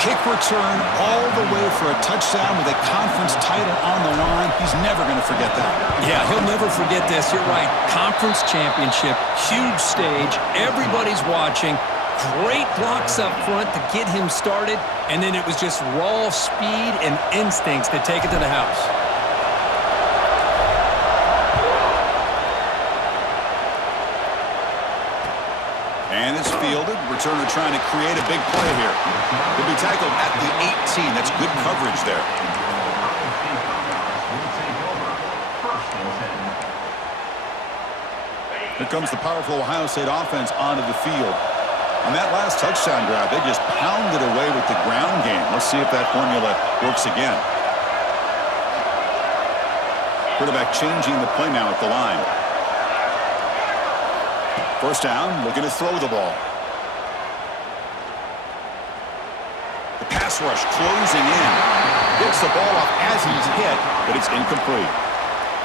Kick return all the way for a touchdown with a conference title on the line. He's never going to forget that. Yeah, he'll never forget this. You're right. Conference championship, huge stage. Everybody's watching. Great blocks up front to get him started. And then it was just raw speed and instincts to take it to the house. And it's fielded. Returner trying to create a big play here. He'll be tackled at the 18. That's good coverage there. Here comes the powerful Ohio State offense onto the field. On that last touchdown drive, they just pounded away with the ground game. Let's see if that formula works again. Quarterback changing the play now at the line. First down, looking to throw the ball. The pass rush closing in. Gets the ball off as he's hit, but it's incomplete.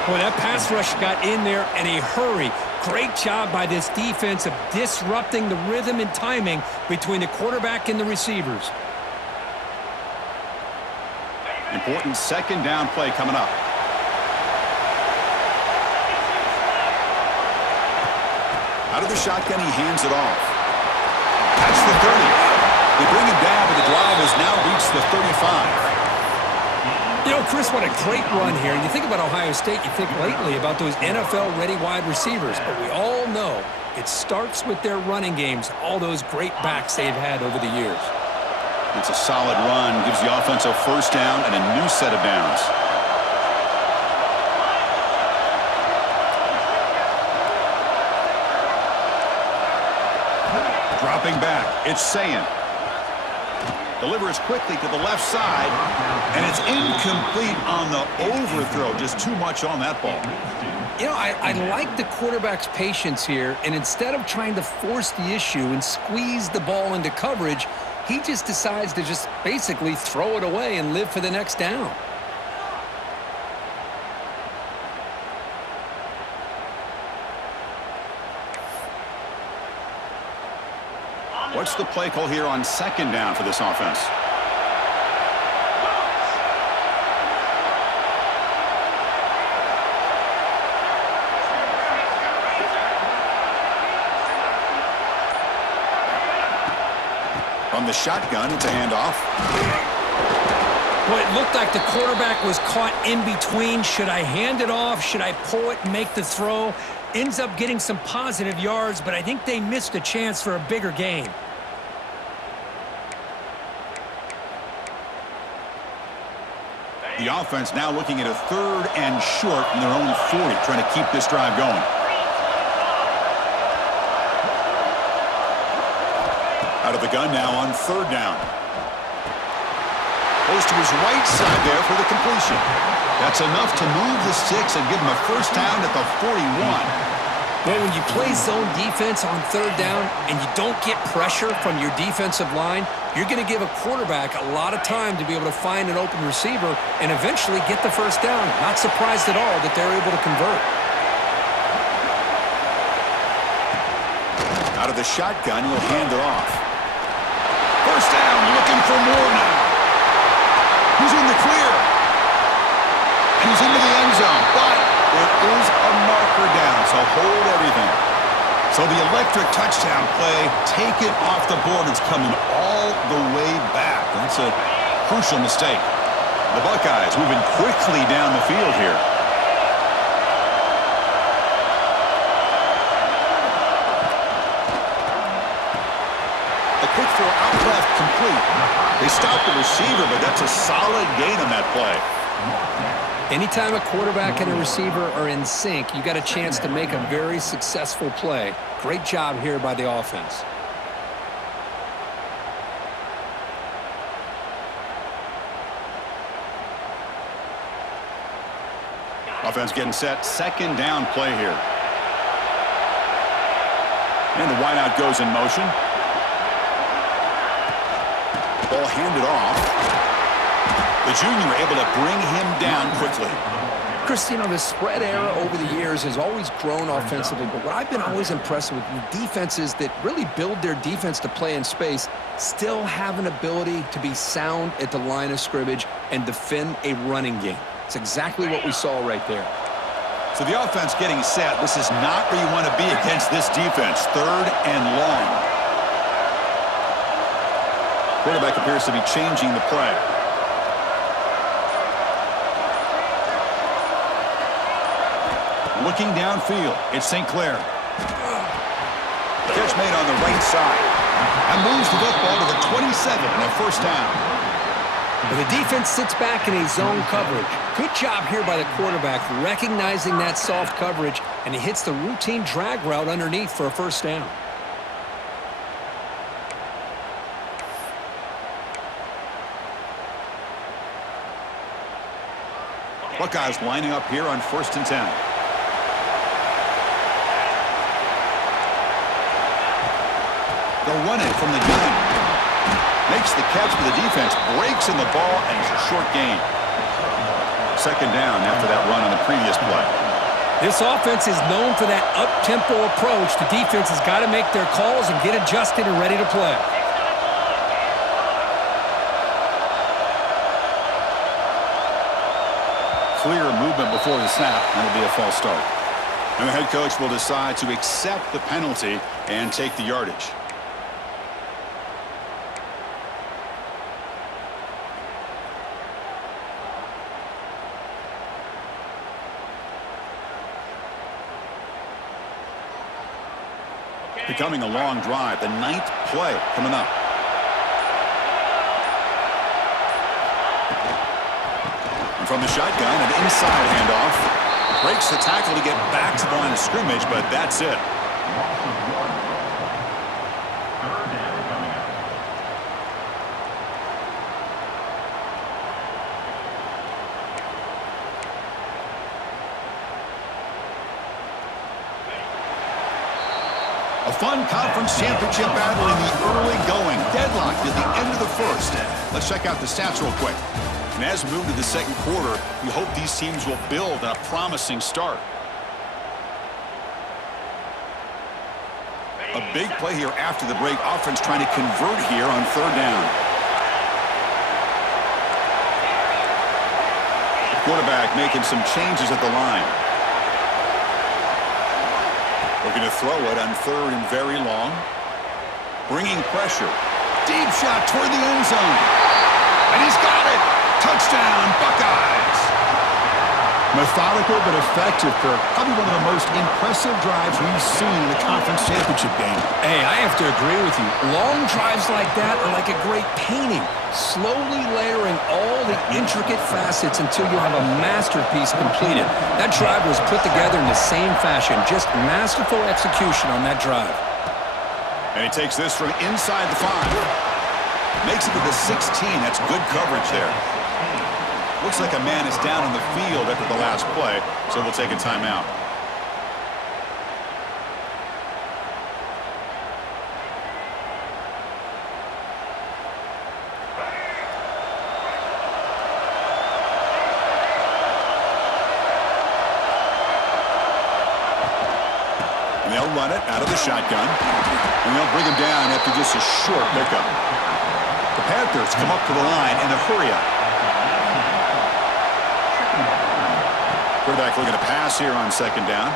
Boy, that pass rush got in there in a hurry. Great job by this defense of disrupting the rhythm and timing between the quarterback and the receivers. Important second down play coming up. Out of the shotgun, he hands it off. That's the 30. They bring him down, but the drive has now reached the 35. You know, Chris, what a great run here. And you think about Ohio State, you think lately about those NFL-ready wide receivers. But we all know it starts with their running games, all those great backs they've had over the years. It's a solid run, gives the offense a first down and a new set of downs. Dropping back, it's Sayin. Delivers quickly to the left side, and it's incomplete on the overthrow. Just too much on that ball. You know, I like the quarterback's patience here, and instead of trying to force the issue and squeeze the ball into coverage, he just decides to just basically throw it away and live for the next down. What's the play call here on second down for this offense? From the shotgun, it's a handoff. Well, it looked like the quarterback was caught in between. Should I hand it off? Should I pull it and make the throw? Ends up getting some positive yards, but I think they missed a chance for a bigger gain. The offense now looking at a third and short from their own 40, trying to keep this drive going. Out of the gun now on third down. Goes to his right side there for the completion. That's enough to move the sticks and give him a first down at the 41. Well, when you play zone defense on third down and you don't get pressure from your defensive line, you're going to give a quarterback a lot of time to be able to find an open receiver and eventually get the first down. Not surprised at all that they're able to convert. Out of the shotgun, he'll hand it off. First down, looking for more now. He's in the clear. And he's into the end zone, but it is a marker down, so hold everything. So the electric touchdown play, take it off the board. It's coming all the way back. That's a crucial mistake. The Buckeyes moving quickly down the field here. The quick throw out left complete. They stopped the receiver, but that's a solid gain on that play. Anytime a quarterback and a receiver are in sync, you got a chance to make a very successful play. Great job here by the offense. Offense getting set. Second down play here. And the wideout goes in motion. Ball handed off. The junior able to bring him down quickly. Chris, you know, the spread era over the years has always grown offensively, but what I've been always impressed with defenses that really build their defense to play in space still have an ability to be sound at the line of scrimmage and defend a running game. It's exactly what we saw right there. So the offense getting set. This is not where you want to be against this defense. 3rd and long. Quarterback appears to be changing the play. Looking downfield, it's St. Clair. Catch made on the right side. And moves the football to the 27 and a first down. And the defense sits back in a zone coverage. Good job here by the quarterback recognizing that soft coverage, and he hits the routine drag route underneath for a first down. Buckeyes lining up here on 1st and 10. They'll run it from the gun. Makes the catch for the defense, breaks in the ball, and it's a short gain. 2nd down after that run on the previous play. This offense is known for that up-tempo approach. The defense has got to make their calls and get adjusted and ready to play. Clear movement before the snap, and it'll be a false start. And the head coach will decide to accept the penalty and take the yardage. Becoming a long drive, the 9th play coming up. And from the shotgun, an inside handoff. Breaks the tackle to get back to the line of scrimmage, but that's it. A fun conference championship battle in the early going. Deadlocked at the end of the 1st. Let's check out the stats real quick. And as we move to the 2nd quarter, we hope these teams will build on a promising start. A big play here after the break. Offense trying to convert here on 3rd down. Quarterback making some changes at the line. Looking to throw it on 3rd and very long. Bringing pressure. Deep shot toward the end zone. And he's got it. Touchdown, Buckeyes. Methodical but effective, Kirk. Probably one of the most impressive drives we've seen in the conference championship game. Hey, I have to agree with you. Long drives like that are like a great painting. Slowly layering all the intricate facets until you have a masterpiece completed. That drive was put together in the same fashion. Just masterful execution on that drive. And he takes this from inside the 5. Makes it to the 16. That's good coverage there. Looks like a man is down on the field after the last play, so we'll take a timeout. And they'll run it out of the shotgun, and they'll bring him down after just a short pickup. The Panthers come up to the line in a hurry-up. Quarterback looking to pass here on 2nd down.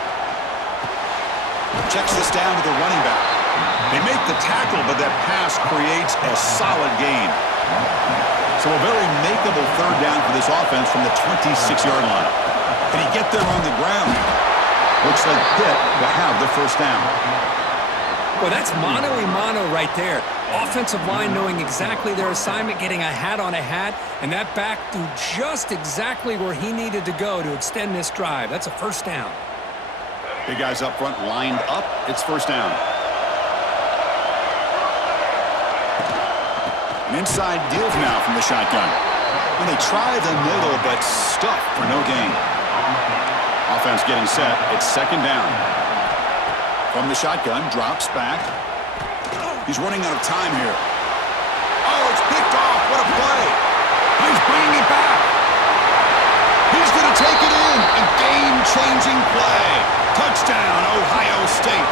Checks this down to the running back. They make the tackle, but that pass creates a solid gain. So a very makeable 3rd down for this offense from the 26-yard line. Can he get there on the ground? Looks like Pitt will have the first down. Well, that's mano-a-mano right there. Offensive line knowing exactly their assignment, getting a hat on a hat, and that back threw just exactly where he needed to go to extend this drive. That's a first down. Big guys up front lined up. It's first down. An inside give now from the shotgun. And they try the middle, but stuff for no gain. Offense getting set. It's 2nd down. From the shotgun, drops back. He's running out of time here. Oh, it's picked off. What a play. He's bringing it back. He's going to take it in and Game-changing play. Touchdown, Ohio State.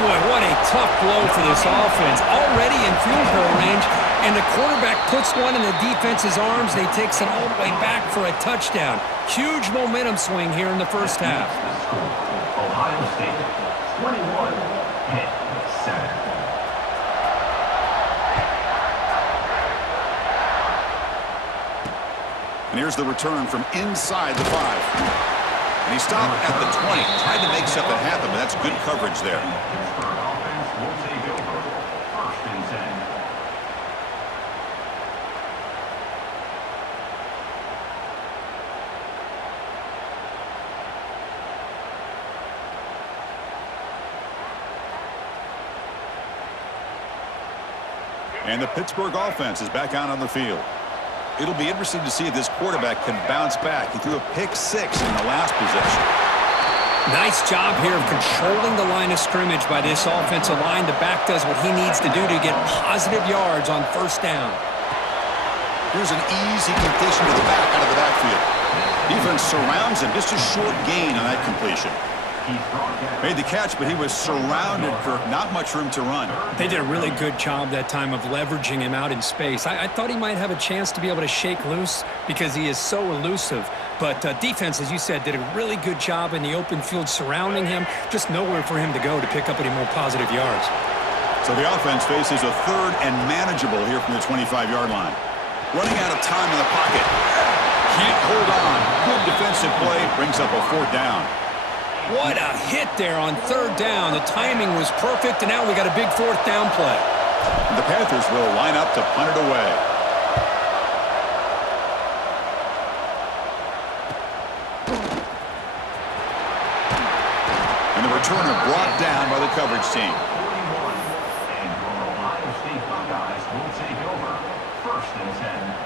Boy, what a tough blow for this offense. Already in field goal range, and the quarterback puts one in the defense's arms. They takes it all the way back for a touchdown. Huge momentum swing here in the first half. Ohio State, 21, Pitt, 7. And here's the return from inside the 5. And he stopped at the 20. Tried to make something happen, but that's good coverage there. Pittsburgh offense will take over. 1st and 10. And the Pittsburgh offense is back out on the field. It'll be interesting to see if this quarterback can bounce back. He threw a pick-6 in the last possession. Nice job here of controlling the line of scrimmage by this offensive line. The back does what he needs to do to get positive yards on 1st down. Here's an easy completion to the back out of the backfield. Defense surrounds him. Just a short gain on that completion. Made the catch, but he was surrounded for not much room to run. They did a really good job that time of leveraging him out in space. I thought he might have a chance to be able to shake loose because he is so elusive. But defense, as you said, did a really good job in the open field surrounding him. Just nowhere for him to go to pick up any more positive yards. So the offense faces a 3rd and manageable here from the 25-yard line. Running out of time in the pocket. Can't hold on. Good defensive play. Brings up a 4th down. What a hit there on 3rd down. The timing was perfect, and now we got a big 4th down play. And the Panthers will line up to punt it away. And the returner brought down by the coverage team. 41. And your Ohio State Buckeyes will take over. 1st and 10.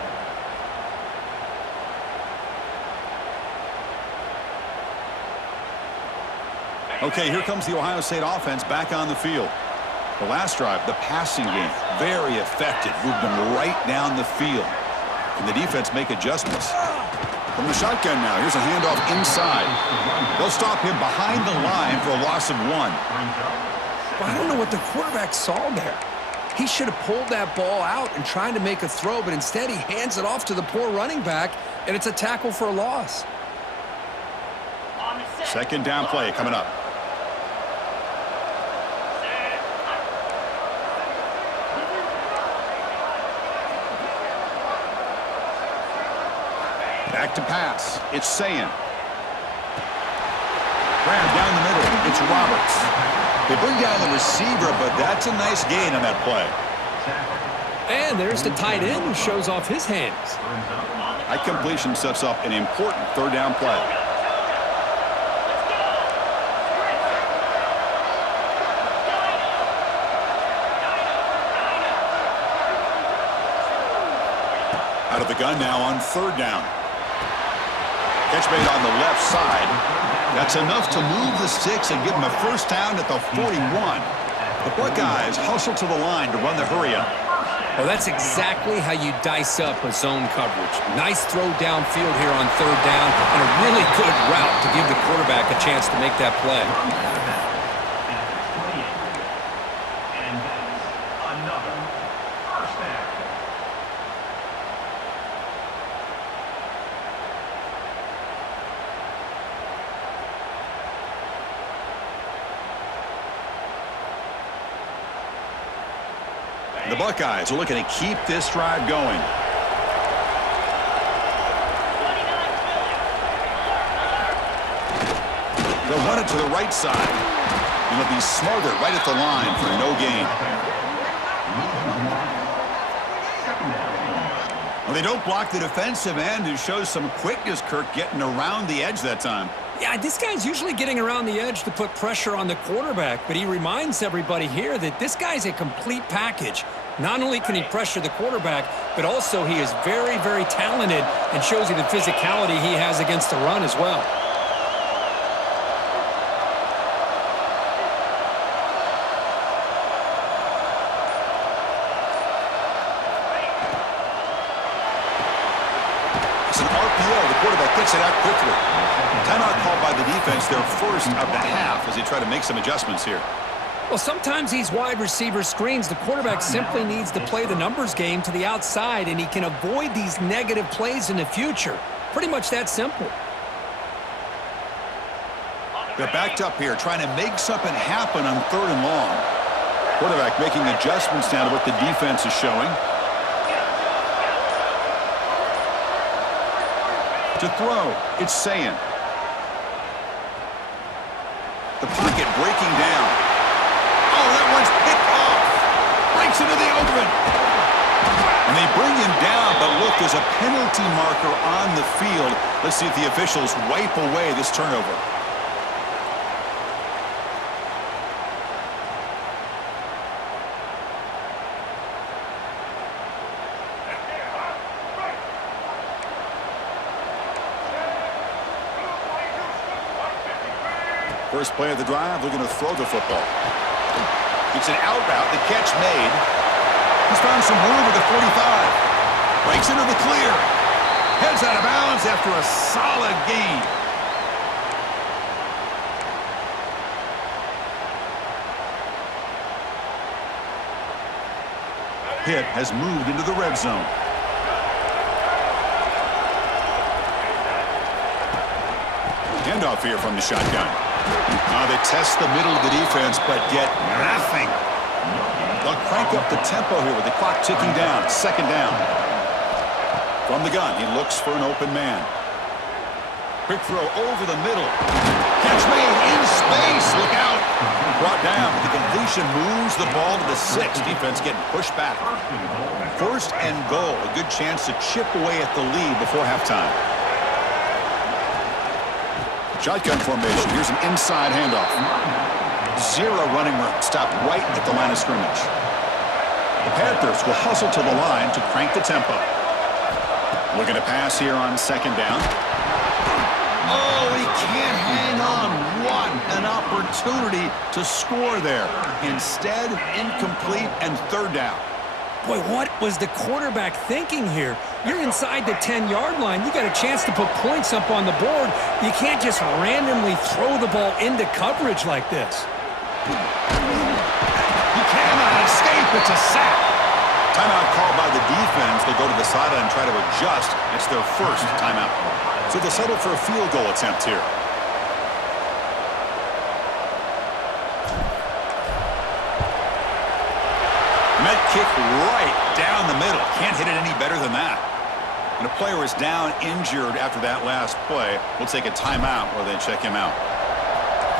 Okay, here comes the Ohio State offense back on the field. The last drive, the passing game, very effective. Moved them right down the field. Can the defense make adjustments? From the shotgun now, here's a handoff inside. They'll stop him behind the line for a loss of 1. Well, I don't know what the quarterback saw there. He should have pulled that ball out and tried to make a throw, but instead he hands it off to the poor running back, and it's a tackle for a loss. 2nd down play coming up. Back to pass. It's Sayin. Graham down the middle. It's Roberts. They bring down the receiver, but that's a nice gain on that play. And there's the tight end who shows off his hands. That completion sets up an important 3rd down play. Out of the gun now on 3rd down. Catch made on the left side. That's enough to move the sticks and give them a 1st down at the 41. The Buckeyes hustle to the line to run the hurry-up. Well, that's exactly how you dice up a zone coverage. Nice throw downfield here on 3rd down, and a really good route to give the quarterback a chance to make that play. And that's another 1st down. The Buckeyes are looking to keep this drive going. They'll run it to the right side. And they'll be smarter right at the line for no gain. Well, they don't block the defensive end, who shows some quickness, Kirk, getting around the edge that time. Yeah, this guy's usually getting around the edge to put pressure on the quarterback, but he reminds everybody here that this guy's a complete package. Not only can he pressure the quarterback, but also he is very, very talented and shows you the physicality he has against the run as well. It's an RPO. The quarterback gets it out quickly. Timeout called by the defense, their first of the half, as they try to make some adjustments here. Well, sometimes these wide receiver screens, the quarterback simply needs to play the numbers game to the outside, and he can avoid these negative plays in the future. Pretty much that simple. They're backed up here, trying to make something happen on 3rd and long. Quarterback making adjustments now to what the defense is showing. To throw, it's Sayin. The pocket breaking down. Oh, that one's picked off. Breaks into the open. And they bring him down, but look, there's a penalty marker on the field. Let's see if the officials wipe away this turnover. First play of the drive, they're going to throw the football. It's an out route, the catch made. He's found some room at the 45. Breaks into the clear. Heads out of bounds after a solid gain. Pitt has moved into the red zone. Handoff here from the shotgun. They test the middle of the defense, but get nothing. They'll crank up the tempo here with the clock ticking down. 2nd down. From the gun, he looks for an open man. Quick throw over the middle. Catch made in space. Look out. Brought down. The completion moves the ball to the 6. Defense getting pushed back. 1st and goal. A good chance to chip away at the lead before halftime. Shotgun formation. Here's an inside handoff. 0 running room. Stopped right at the line of scrimmage. The Panthers will hustle to the line to crank the tempo. Looking to pass here on 2nd down. Oh, he can't hang on. What an opportunity to score there. Instead, incomplete and 3rd down. Boy, what was the quarterback thinking here? You're inside the 10-yard line. You got a chance to put points up on the board. You can't just randomly throw the ball into coverage like this. He cannot escape. It's a sack. Timeout called by the defense. They'll go to the sideline and try to adjust. It's their first timeout. So they'll settle for a field goal attempt here. Met kick right down the middle. Can't hit it any better than that. When a player is down injured after that last play, we'll take a timeout or then check him out.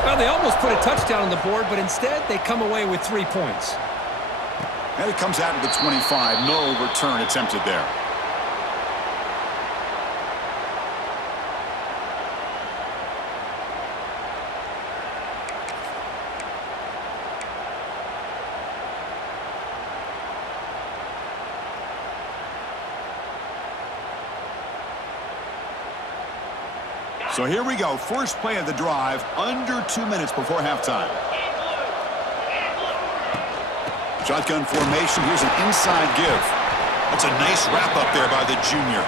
Well, they almost put a touchdown on the board, but instead they come away with 3 points. And it comes out to the 25. No return attempted there. So here we go. First play of the drive, under 2 minutes before halftime. Shotgun formation. Here's an inside give. That's a nice wrap-up there by the junior.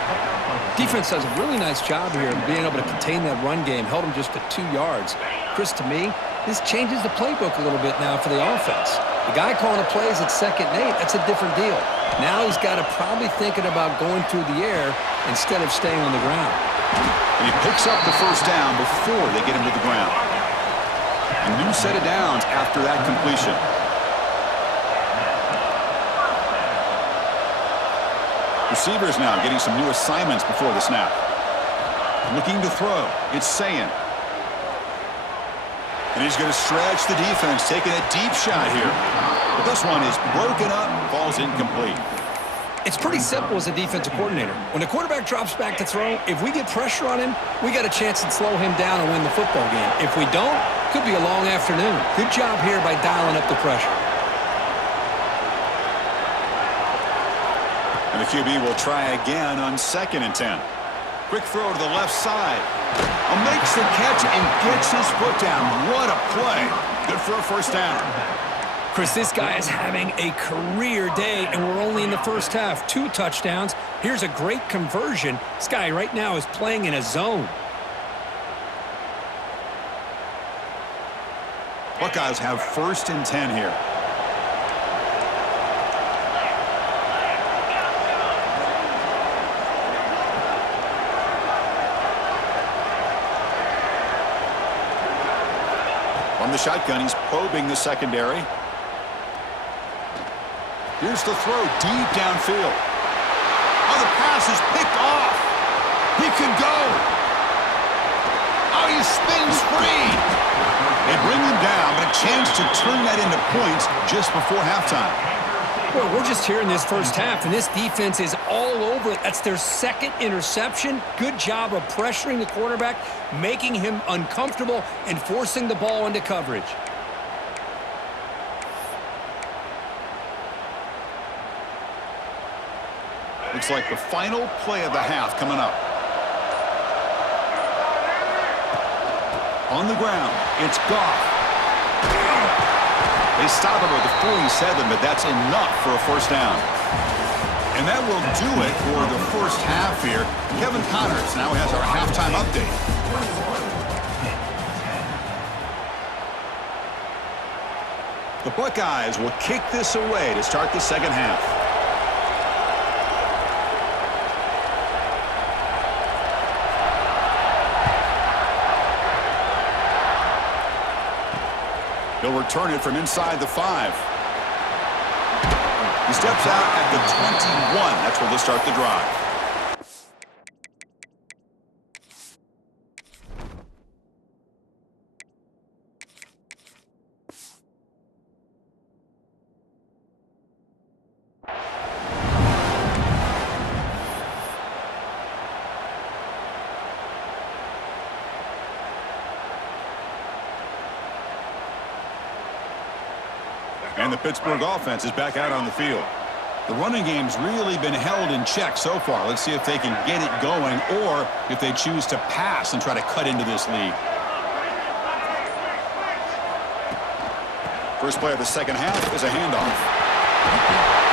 Defense does a really nice job here of being able to contain that run game. Held them just to 2 yards. Chris, to me, this changes the playbook a little bit now for the offense. The guy calling the plays at 2nd and 8, that's a different deal. Now he's got to probably thinking about going through the air instead of staying on the ground. And he picks up the 1st down before they get him to the ground. A new set of downs after that completion. Receivers now getting some new assignments before the snap. Looking to throw. It's Sayin. And he's going to stretch the defense, taking a deep shot here. But this one is broken up, falls incomplete. It's pretty simple as a defensive coordinator. When the quarterback drops back to throw, if we get pressure on him, we got a chance to slow him down and win the football game. If we don't, could be a long afternoon. Good job here by dialing up the pressure. And the QB will try again on 2nd and 10. Quick throw to the left side. Makes the catch and gets his foot down. What a play. Good for a 1st down. Chris, this guy is having a career day, and we're only in the first half. 2 touchdowns. Here's a great conversion. This guy right now is playing in a zone. Buckeyes have 1st and 10 here. From the shotgun, he's probing the secondary. Here's the throw deep downfield. Oh, the pass is picked off. He can go. Oh, he spins free. They bring him down, but a chance to turn that into points just before halftime. Well, we're just here in this first half, and this defense is all over it. That's their 2nd interception. Good job of pressuring the quarterback, making him uncomfortable, and forcing the ball into coverage. Looks like the final play of the half coming up. On the ground, it's Goff. They stop him at the 47, but that's enough for a 1st down. And that will do it for the first half here. Kevin Connors now has our halftime update. The Buckeyes will kick this away to start the second half. He'll return it from inside the 5. He steps out at the 21. That's where they'll start the drive. And the Pittsburgh offense is back out on the field. The running game's really been held in check so far. Let's see if they can get it going or if they choose to pass and try to cut into this lead. First play of the second half is a handoff.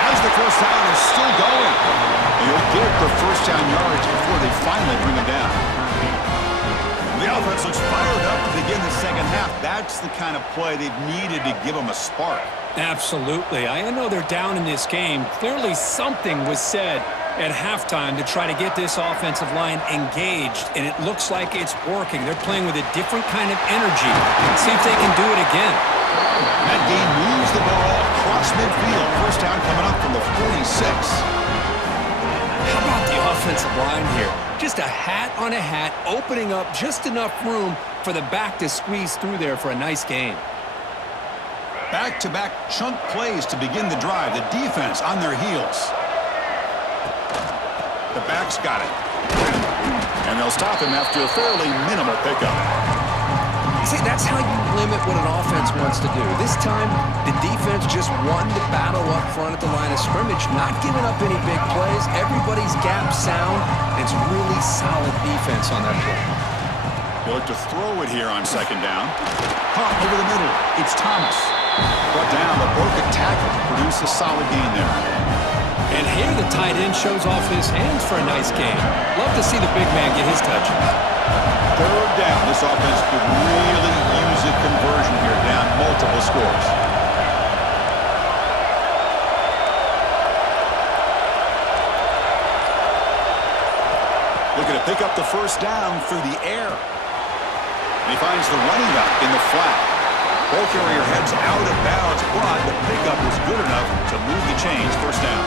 As the first down is still going. He'll get the first down yards before they finally bring him down. The offense looks fired up to begin the second half. That's the kind of play they've needed to give them a spark. Absolutely. I know they're down in this game. Clearly something was said at halftime to try to get this offensive line engaged, and it looks like it's working. They're playing with a different kind of energy. Let's see if they can do it again. That game moves the ball across midfield. First down coming up from the 46. How about the offensive line here? Just a hat on a hat, opening up just enough room for the back to squeeze through there for a nice gain. Back-to-back chunk plays to begin the drive. The defense on their heels. The back's got it. And they'll stop him after a fairly minimal pickup. See, that's how you limit what an offense wants to do. This time, the defense just won the battle up front at the line of scrimmage, not giving up any big plays. Everybody's gap sound. It's really solid defense on that play. They'll look to throw it here on second down. Caught over the middle. It's Thomas. Brought down, but broke a tackle to produce a solid gain there. And here the tight end shows off his hands for a nice gain. Love to see the big man get his touches. Third down. This offense could really use a conversion here, down multiple scores. Looking to pick up the first down through the air. And he finds the running back in the flat. Ball carrier heads out of bounds, but the pickup was good enough to move the chains. First down.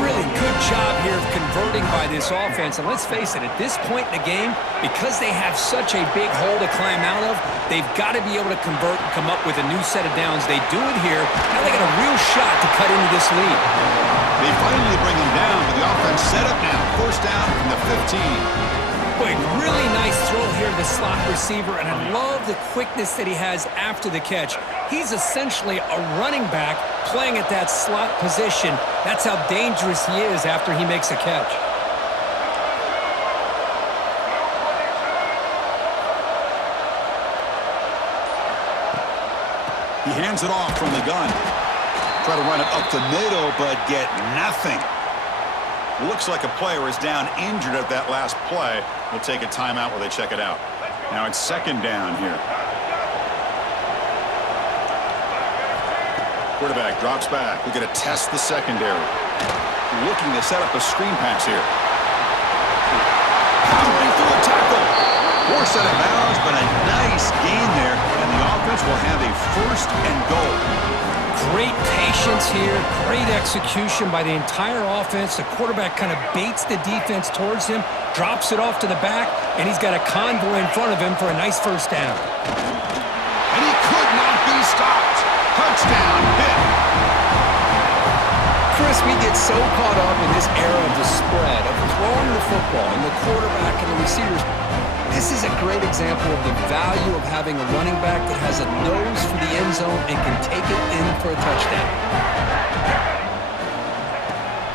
Really good job here of converting by this offense. And let's face it, at this point in the game, because they have such a big hole to climb out of, they've got to be able to convert and come up with a new set of downs. They do it here. Now they got a real shot to cut into this lead. They finally bring him down, but the offense set up now. First down from the 15. Boy, really nice throw here to the slot receiver, and I love the quickness that he has after the catch. He's essentially a running back playing at that slot position. That's how dangerous he is after he makes a catch. He hands it off from the gun. Try to run it up the middle, but get nothing. Looks like a player is down injured at that last play. We'll take a timeout while they check it out. Now it's second down here. Quarterback drops back. We're going to test the secondary. Looking to set up a screen pass here. Powering through a tackle. Forced out of bounds, but a nice gain there, and the offense will have a first and goal. Great patience here, great execution by the entire offense. The quarterback kind of baits the defense towards him, drops it off to the back, and he's got a convoy in front of him for a nice first down. And he could not be stopped. Touchdown, hit. Chris, we get so caught up in this era of the spread, of throwing the football, and the quarterback and the receivers. This is a great example of the value of having a running back that has a nose for the end zone and can take it in for a touchdown.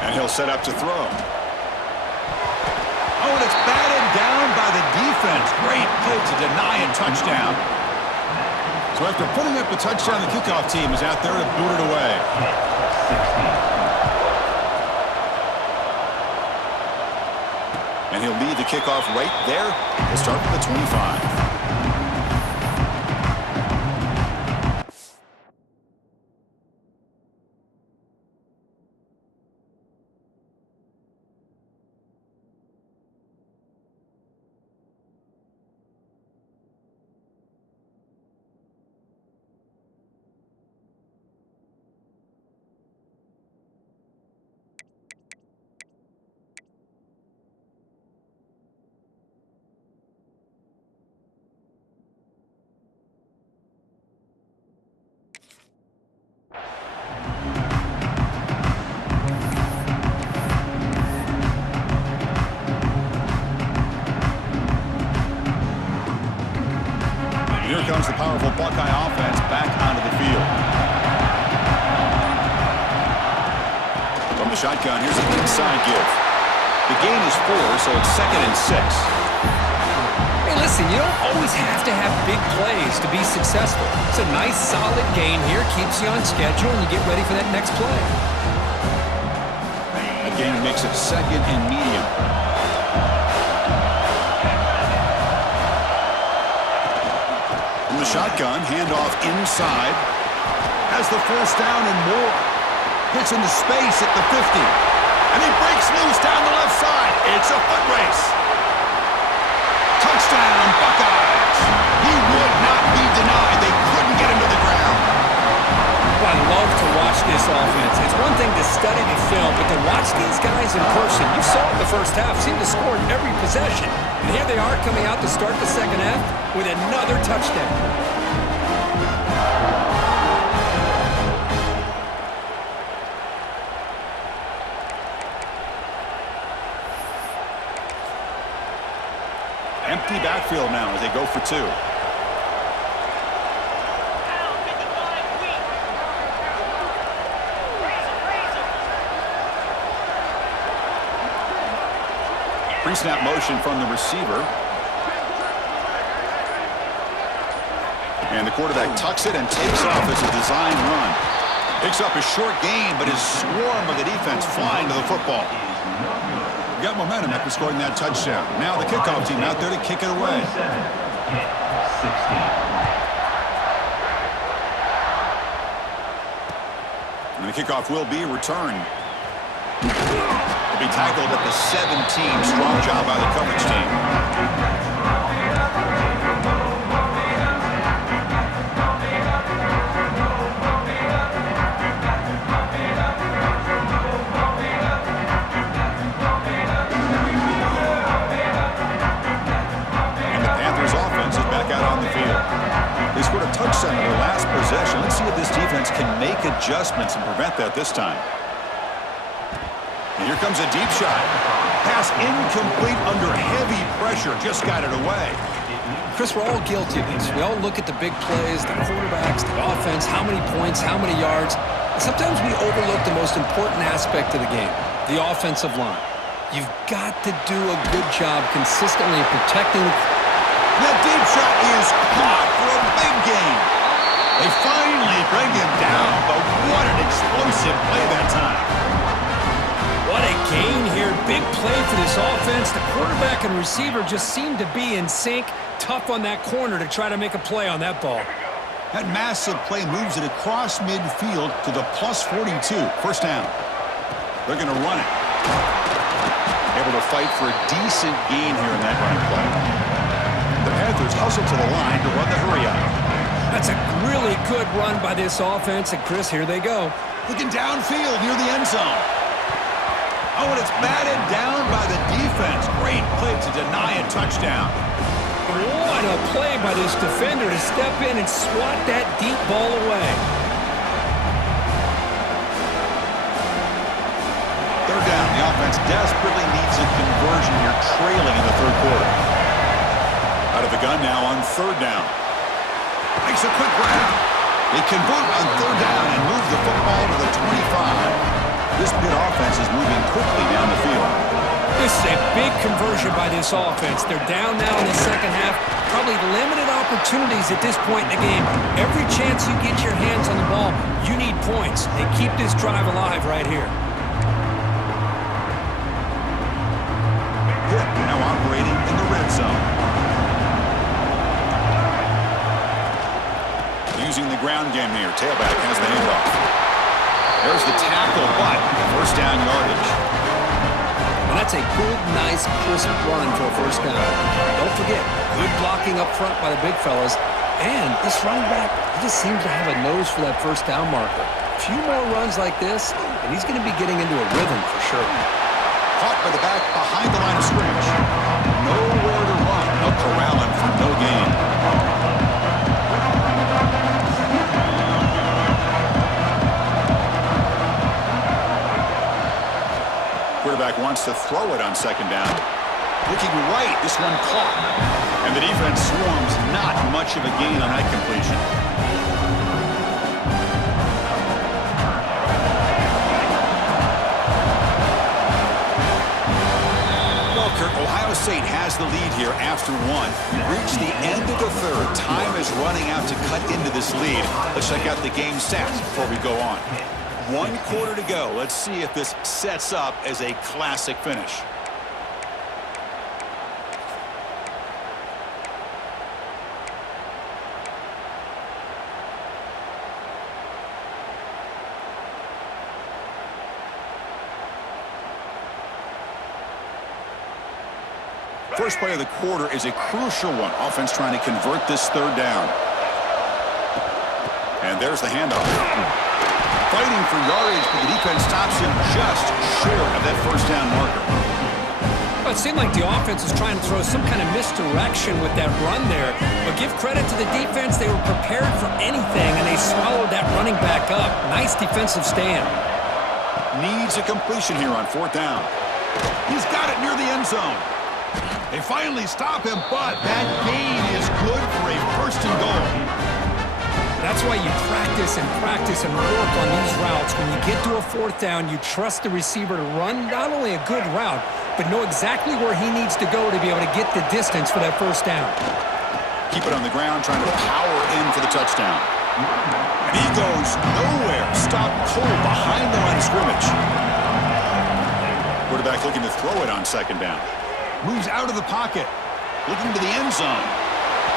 And he'll set up to throw. Oh, and it's batted down by the defense. Great play to deny a touchdown. So after putting up the touchdown, the kickoff team is out there to boot it away. And he'll lead the kickoff right there. We'll start from the 25. Here comes the powerful Buckeye offense back onto the field. From the shotgun, here's an inside give. The gain is 4, so it's 2nd and 6. Hey, listen, you don't always have to have big plays to be successful. It's a nice, solid gain here, keeps you on schedule, and you get ready for that next play. Again, makes it 2nd and medium. The shotgun, handoff inside, has the first down and more. Gets into space at the 50, and he breaks loose down the left side. It's a foot race. Touchdown, Buckeyes. He would not be denied. They couldn't get him to the ground. Well, I love to watch this offense. It's one thing to study the film, but to watch these guys in person, you saw it in the first half, seemed to score in every possession. And here they are coming out to start the second half with another touchdown. Empty backfield now as they go for 2. Pre-snap motion from the receiver. And the quarterback tucks it and takes off as a design run. Picks up a short gain, but his swarm of the defense flying to the football. Got momentum after scoring that touchdown. Now the kickoff team out there to kick it away. And the kickoff will be returned. Will be tackled at the 17. Strong job by the coverage team. Touchdown on their last possession. Let's see if this defense can make adjustments and prevent that this time. And here comes a deep shot. Pass incomplete under heavy pressure. Just got it away. Chris, we're all guilty of this. We all look at the big plays, the quarterbacks, the offense, how many points, how many yards. And sometimes we overlook the most important aspect of the game, the offensive line. You've got to do a good job consistently protecting. That deep shot is caught for a big gain. They finally bring him down, but what an explosive play that time. What a gain here. Big play for this offense. The quarterback and receiver just seem to be in sync. Tough on that corner to try to make a play on that ball. That massive play moves it across midfield to the plus 42. First down. They're going to run it. Able to fight for a decent gain here in that running play. The Panthers hustle to the line to run the hurry up. That's a really good run by this offense. And, Chris, here they go. Looking downfield near the end zone. Oh, and it's batted down by the defense. Great play to deny a touchdown. What a play by this defender to step in and swat that deep ball away. Third down. The offense desperately needs a conversion here, trailing in the third quarter. Out of the gun now on third down. Makes a quick grab. They convert on third down and move the football to the 25. This Pitt offense is moving quickly down the field. This is a big conversion by this offense. They're down now in the second half. Probably limited opportunities at this point in the game. Every chance you get your hands on the ball, you need points. They keep this drive alive right here. Pitt now operating in the red zone. Using the ground game here. Tailback has the handoff. There's the tackle, but first down yardage. And that's a good, nice, crisp run for a first down. Don't forget, good blocking up front by the big fellas. And this running back, he just seems to have a nose for that first down marker. A few more runs like this, and he's going to be getting into a rhythm for sure. Caught by the back behind the line of scrimmage. Nowhere to run. They'll corral him for no gain. Quarterback wants to throw it on second down. Looking right, this one caught. And the defense swarms, not much of a gain on that completion. Well, Kurt, Ohio State has the lead here after one. We've reached the end of the third. Time is running out to cut into this lead. Let's check out the game stats before we go on. 1 quarter to go. Let's see if this sets up as a classic finish. First play of the quarter is a crucial one. Offense trying to convert this third down. And there's the handoff. Fighting for yardage, but the defense stops him just short of that first down marker. Well, it seemed like the offense was trying to throw some kind of misdirection with that run there. But give credit to the defense. They were prepared for anything, and they swallowed that running back up. Nice defensive stand. Needs a completion here on fourth down. He's got it near the end zone. They finally stop him, but that gain is good for a first and goal. That's why you practice and work on these routes. When you get to a fourth down, you trust the receiver to run not only a good route, but know exactly where he needs to go to be able to get the distance for that first down. Keep it on the ground, trying to power in for the touchdown. And he goes nowhere. Stop cold behind the line of scrimmage. Quarterback looking to throw it on second down. Moves out of the pocket. Looking to the end zone.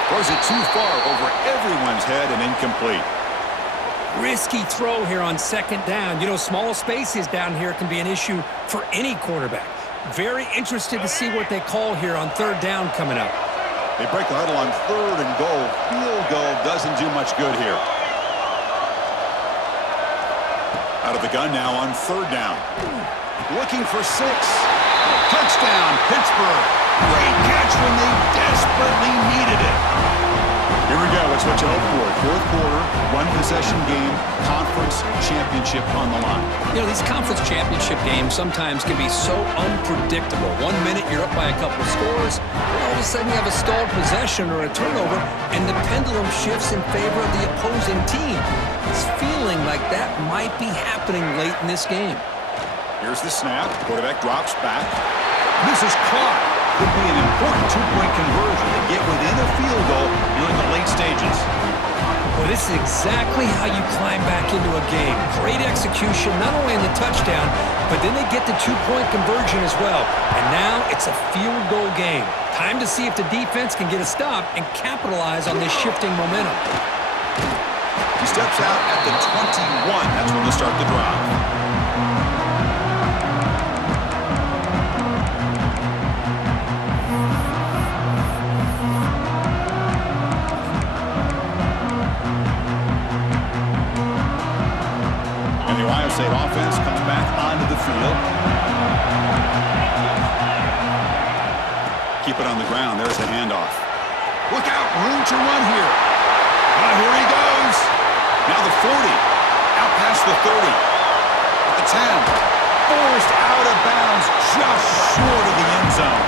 Throws it too far over everyone's head and incomplete. Risky throw here on second down. You know, small spaces down here can be an issue for any quarterback. Very interested to see what they call here on third down coming up. They break the huddle on third and goal. Field goal doesn't do much good here. Out of the gun now on third down. Looking for 6. Touchdown, Pittsburgh. Great catch when they desperately needed it. Here we go. It's what you hope for. Fourth quarter, one possession game, conference championship on the line. You know, these conference championship games sometimes can be so unpredictable. 1 minute you're up by a couple of scores, and all of a sudden you have a stalled possession or a turnover, and the pendulum shifts in favor of the opposing team. It's feeling like that might be happening late in this game. Here's the snap. Quarterback drops back. This is caught. Could be an important two-point conversion to get within a field goal during the late stages. Well, this is exactly how you climb back into a game. Great execution, not only in the touchdown, but then they get the two-point conversion as well. And now it's a field goal game. Time to see if the defense can get a stop and capitalize on this shifting momentum. steps out at the 21. That's when they'll start the drive. And the Ohio State offense comes back onto the field. Keep it on the ground. There's the handoff. Look out. Room to run here. Here he goes. Now the 40. Out past the 30. At the 10. Forced out of bounds just short of the end zone.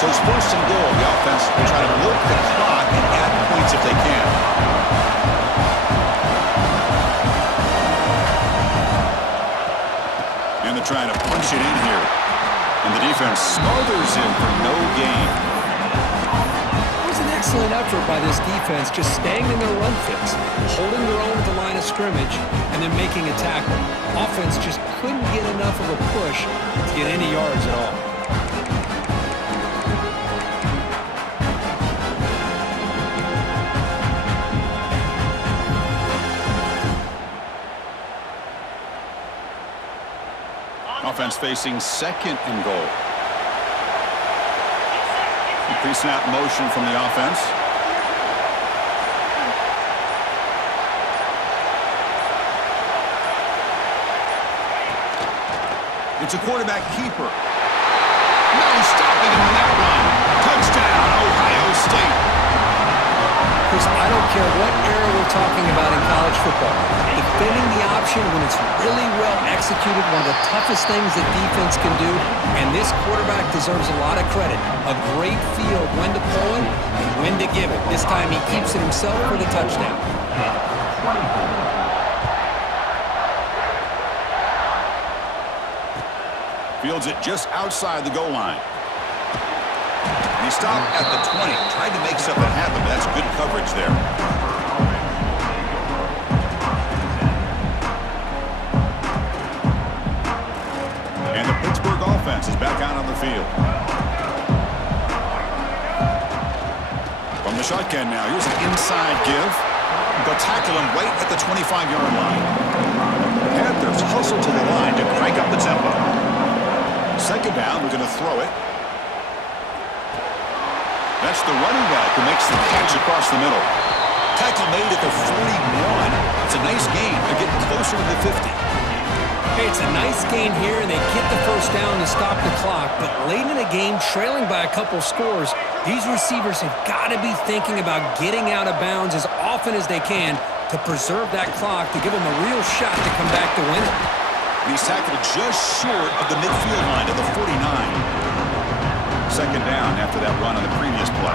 So it's first and goal. The offense will try to milk the clock and add points if they can. And they're trying to punch it in here. And the defense smothers him for no gain. It was an excellent effort by this defense, just staying in their run fits, holding their own at the line of scrimmage, and then making a tackle. Offense just couldn't get enough of a push to get any yards at all. Offense facing second and goal. Pre-snap motion from the offense. It's a quarterback keeper. No stopping him on that run. Touchdown, Ohio State. Chris, I don't care what era we're talking about in college football. Defending the option when it's really well executed, one of the toughest things that defense can do, and this quarterback deserves a lot of credit. A great feel of when to pull it and when to give it. This time he keeps it himself for the touchdown. Fields it just outside the goal line. And he stopped at the 20. Tried to make something happen, but that's good coverage there. And the Pittsburgh offense is back out on the field. From the shotgun now, here's an inside give. They'll tackle him right at the 25-yard line. Panthers hustle to the line to crank up the tempo. Second down, we're going to throw it. That's the running back who makes the catch across the middle. Tackle made at the 41. It's a nice gain. They're getting closer to the 50. Hey, it's a nice gain here, and they get the first down to stop the clock. But late in the game, trailing by a couple scores, these receivers have got to be thinking about getting out of bounds as often as they can to preserve that clock, to give them a real shot to come back to win it. He's tackled just short of the midfield line to the 49. Second down after that run on the previous play.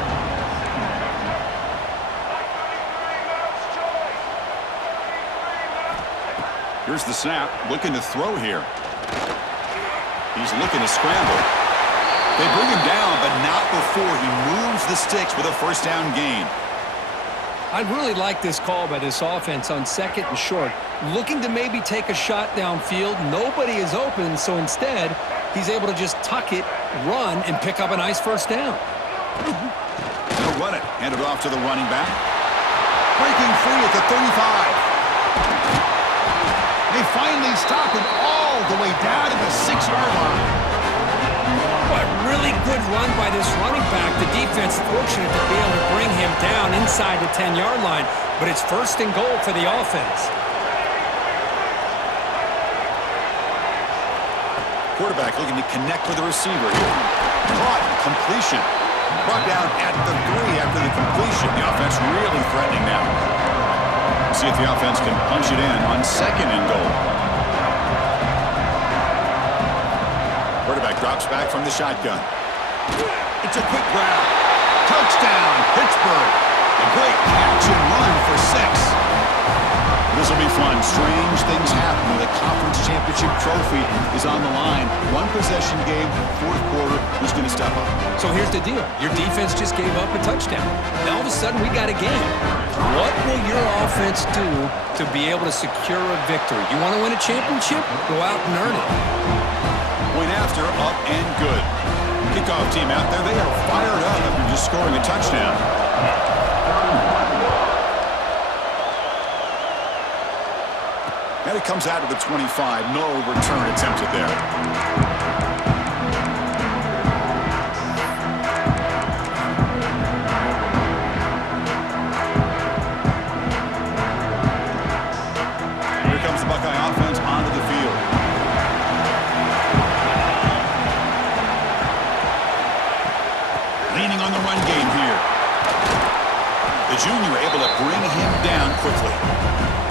Here's the snap, looking to throw here. He's looking to scramble. They bring him down, but not before he moves the sticks with a first down gain. I really like this call by this offense on second and short. Looking to maybe take a shot downfield. Nobody is open, so instead, he's able to just tuck it, run, and pick up a nice first down. They'll run it. Hand it off to the running back. Breaking free at the 35. They finally stop him all the way down to the 6-yard line. What really good run by this running back. The defense fortunate to be able to bring him down inside the 10-yard line, but it's first and goal for the offense. Quarterback looking to connect with the receiver here. Caught, completion. Brought down at the 3 after the completion. The offense really threatening now. See if the offense can punch it in on second and goal. Quarterback drops back from the shotgun. It's a quick grab. Touchdown, Pittsburgh. A great catch and run for 6. This will be fun. Strange things happen when the conference championship trophy is on the line. One possession game, fourth quarter, who's going to step up? So here's the deal. Your defense just gave up a touchdown. Now all of a sudden we got a game. What will your offense do to be able to secure a victory? You want to win a championship? Go out and earn it. Point after, up and good. Kickoff team out there. They are fired up after just scoring a touchdown. And it comes out to the 25. No return attempted there. Buckeye offense onto the field. Leaning on the run game here. The junior able to bring him down quickly.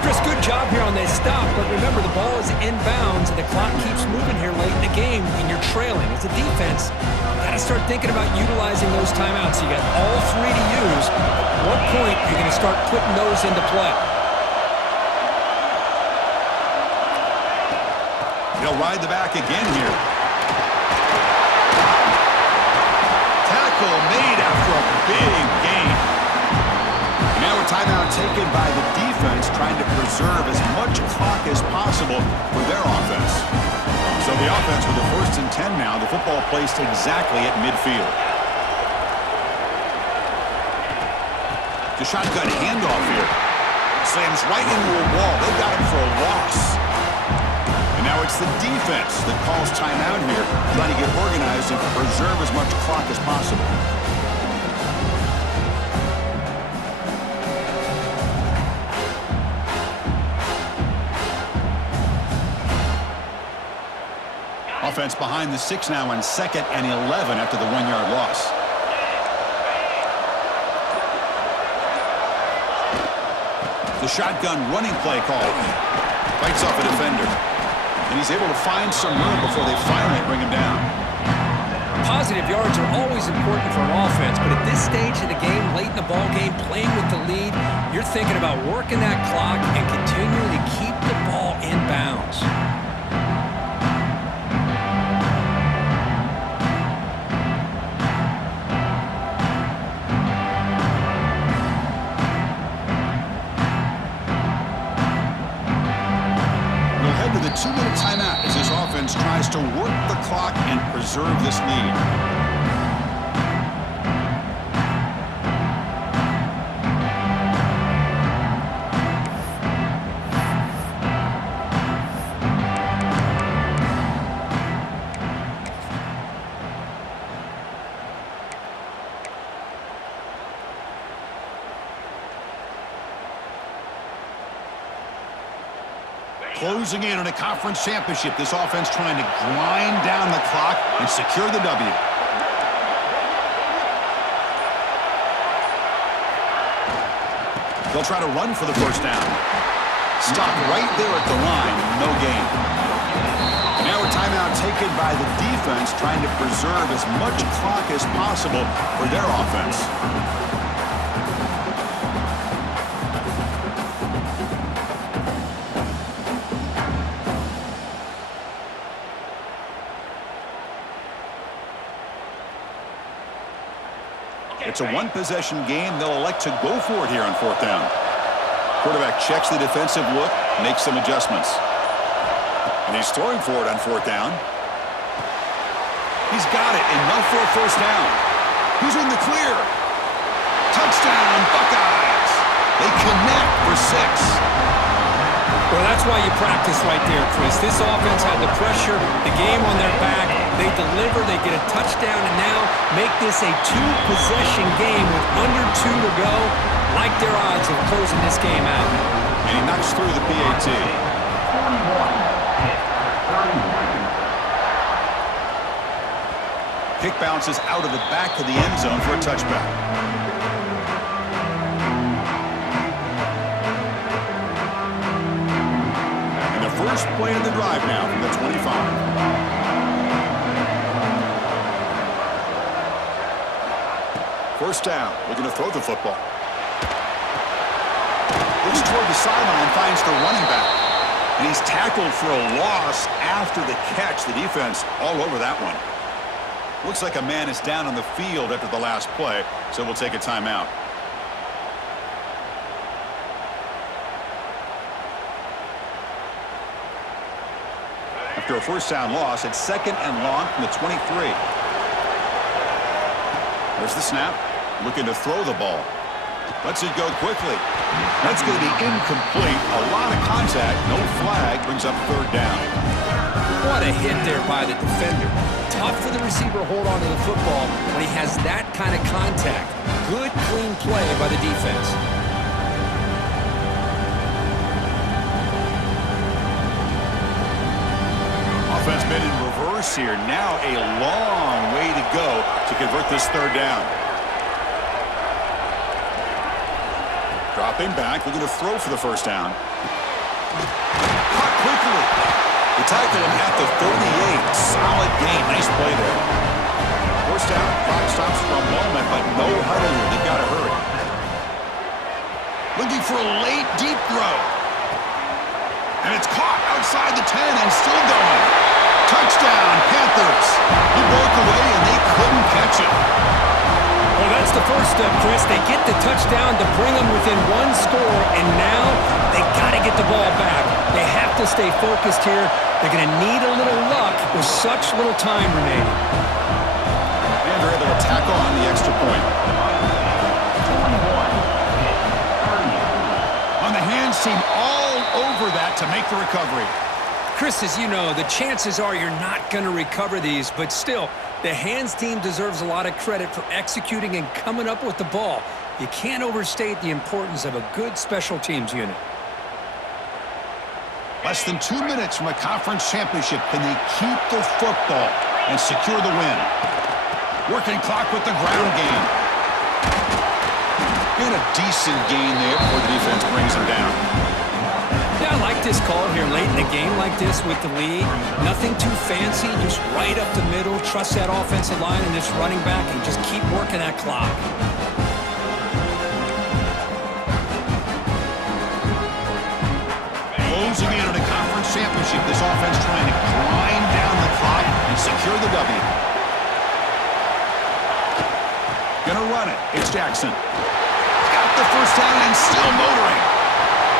Chris, good job here on that stop, but remember the ball is inbounds and the clock keeps moving here late in the game and you're trailing. As a defense, you got to start thinking about utilizing those timeouts. You got all three to use. At what point you're going to start putting those into play? They'll ride the back again here. Tackle made after a big gain. And now a timeout taken by the defense, trying to preserve as much clock as possible for their offense. So the offense with the 1st and 10 now, the football placed exactly at midfield. The shotgun handoff here. Slams right into a wall. They got him for a loss. Now it's the defense that calls timeout here, trying to get organized and preserve as much clock as possible. Offense behind the 6 now on 2nd and 11 after the 1-yard loss. The shotgun running play call. Fights off a defender. And he's able to find some room before they finally bring him down. Positive yards are always important for an offense, but at this stage of the game, late in the ball game, playing with the lead, you're thinking about working that clock and continuing to keep the ball in bounds. The 2-minute timeout as this offense tries to work the clock and preserve this lead. Closing in on a conference championship, this offense trying to grind down the clock and secure the W. They'll try to run for the 1st down. Stop right there at the line, no gain. And now a timeout taken by the defense, trying to preserve as much clock as possible for their offense. It's a one-possession game. They'll elect to go for it here on 4th down. Quarterback checks the defensive look, makes some adjustments. And he's throwing for it on 4th down. He's got it, enough for a 1st down. He's in the clear. Touchdown, Buckeyes. They connect for 6. Well, that's why you practice right there, Chris. This offense had the pressure, the game on their back. They deliver, they get a touchdown, and now make this a 2-possession game with under 2 to go. Like their odds of closing this game out. And he knocks through the PAT. 41. Kick bounces out of the back of the end zone for a touchback. First play of the drive now from the 25. First down, looking to throw the football. Looks toward the sideline, finds the running back. And he's tackled for a loss after the catch. The defense all over that one. Looks like a man is down on the field after the last play, so we'll take a timeout. After a 1st down loss, it's 2nd and long from the 23. There's the snap, looking to throw the ball. Lets it go quickly. That's going to be incomplete. A lot of contact. No flag. Brings up third down. What a hit there by the defender. Tough for the receiver to hold on to the football when he has that kind of contact. Good, clean play by the defense. Offense been in reverse here. Now a long way to go to convert this third down. Dropping back, looking to throw for the first down. Caught quickly. They tackle him at the 38. Solid gain. Nice play there. First down. Clock stops for a moment, but no huddle here. They've got to hurry. Looking for a late, deep throw. And it's caught outside the 10 and still going. Touchdown, Panthers. He broke away and they couldn't catch it. Well, that's the first step, Chris. They get the touchdown to bring them within one score, and now they got to get the ball back. They have to stay focused here. They're going to need a little luck with such little time remaining. And they're able to tackle on the extra point. 21. On the hands team all over that to make the recovery. Chris, as you know, the chances are you're not going to recover these, but still, the hands team deserves a lot of credit for executing and coming up with the ball. You can't overstate the importance of a good special teams unit. Less than 2 minutes from a conference championship. Can they keep the football and secure the win? Working clock with the ground game. And a decent gain there before the defense brings him down. Yeah, I like this call here late in the game like this with the lead. Nothing too fancy, just right up the middle. Trust that offensive line and this running back and just keep working that clock. Closing in on a conference championship. This offense trying to grind down the clock and secure the W. Gonna run it. It's Jackson. Got the first down and still motoring.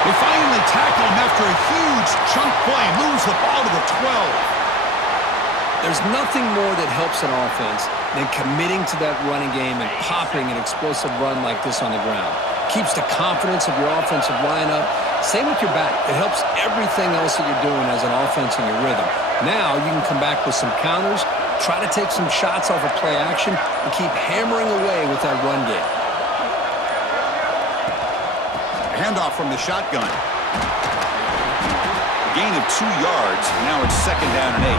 They finally tackle him after a huge chunk play. Moves the ball to the 12. There's nothing more that helps an offense than committing to that running game and popping an explosive run like this on the ground. Keeps the confidence of your offensive lineup. Same with your back. It helps everything else that you're doing as an offense in your rhythm. Now you can come back with some counters, try to take some shots off of play action, and keep hammering away with that run game. Handoff from the shotgun. Gain of 2 yards. Now it's second down and 8.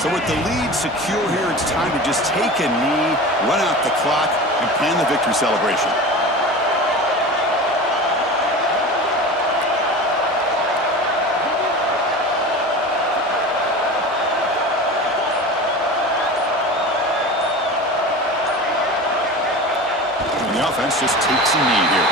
So with the lead secure here, it's time to just take a knee, run out the clock, and plan the victory celebration. And the offense just takes a knee here.